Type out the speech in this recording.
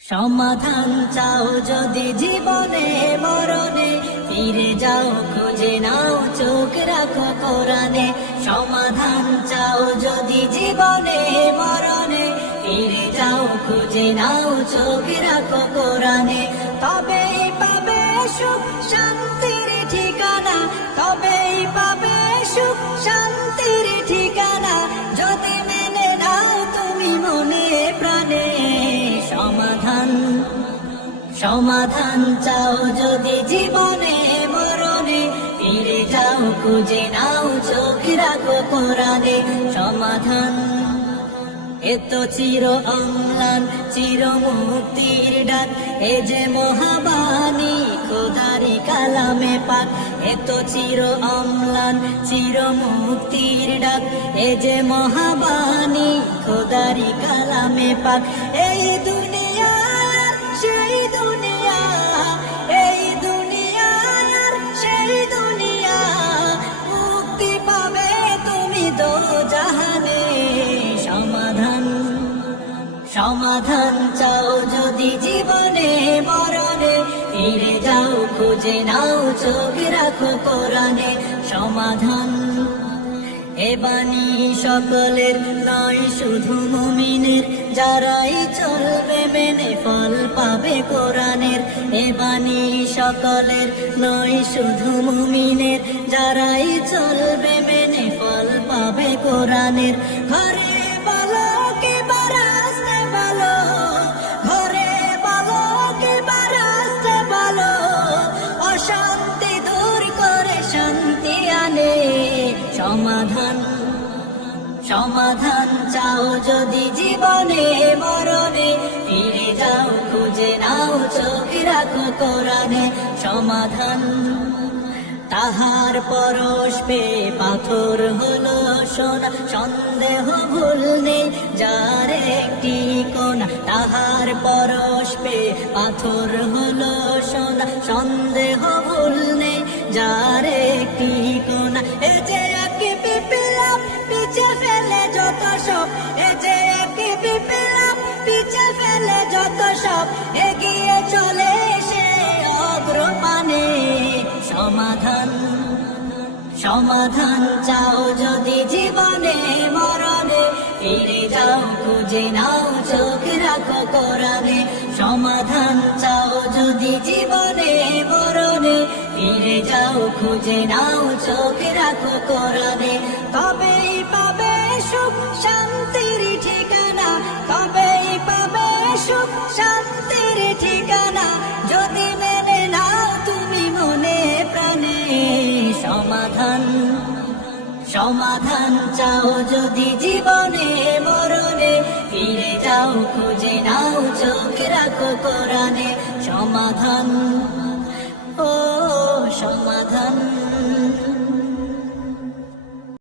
সমাধান চাও যদি জীবনে মরণে, ফিরে যাও খুঁজে নাও চোখ রাখো কোরআনে। সমাধান চাও যদি জীবনে মরণে, ফিরে যাও খুঁজে নাও চোখ রাখো কোরআনে। তবেই পাবে সুখ শান্তির ঠিকানা, তবেই পাবে সুখ শান্তির ঠিকানা, যদি মেনে নাও তুমি মনে প্রাণে। সমাধান চাও যদি জীবনে মরণে, ফিরে যাও খুঁজে নাও চোখ রাখো কোরআনে। সমাধান এত চির অম্লান চির মুক্তির ডাক, এ যে মহাবাণী খোদারি কালামে পাক। এত চির অম্লান চির মুক্তির ডাক, এ যে মহাবাণী খোদারি কালামে পাক। এই দুনিয়া সেই দুনিয়া, এই দুনিয়া আর সেই দুনিয়া, মুক্তি পাবে তুমি দোজাহানে। সমাধান চাও যদি জীবনে মরণে, ফিরে যাও খুঁজে নাও চোখ রাখো কোরআনে। সমাধান এ বাণী সকলের নয় শুধু মুমিনের, যারাই চলবে মেনে ফল পাবে কোরআনের। এ বাণী সকলের নয় শুধু মুমিনের, যারাই চলবে মেনে ফল পাবে কোরআনের। ঘরে বলো কে বারাস্তে বলো, ঘরে বলো কে বারাস্তে বলো, অশান্তি দূর করে শান্তি আনে। সমাধান চাও যদি জীবনে মরণে, ফিরে যাও খুঁজে নাও চোখ রাখো কোরআনে। সমাধান তাহার পরশ পেয়ে পাথর হলো সোনা, সন্দেহ ভুল নেই যার একটি কোনা। তাহার পরশ পেয়ে পাথর হলো সোনা, সন্দেহ ভুল নেই যার একটি কোনা। এ যে এক বিপ্লব পিছে ফেলে যত সব, এ যে এক বিপ্লব পিছে ফেলে যত সব, এগিয়ে চলে সে অগ্রপানে। সমাধান চাও যদি জীবনে মরণে, ফিরে যাও খুঁজে নাও চোখ রাখো কোরআনে। সমাধান চাও যদি জীবনে মরণে, ফিরে যাও খুঁজে নাও চোখ রাখো কোরআনে। তবেই পাবে সুখ শান্তির ঠিকানা, তবেই পাবে সুখ শান্তির ঠিকানা, যদি মেনে নাও তুমি মনে প্রাণে। সমাধান চাও যদি জীবনে মরণে, ফিরে যাও খুঁজে নাও চোখ রাখো কোরআনে। সমাধান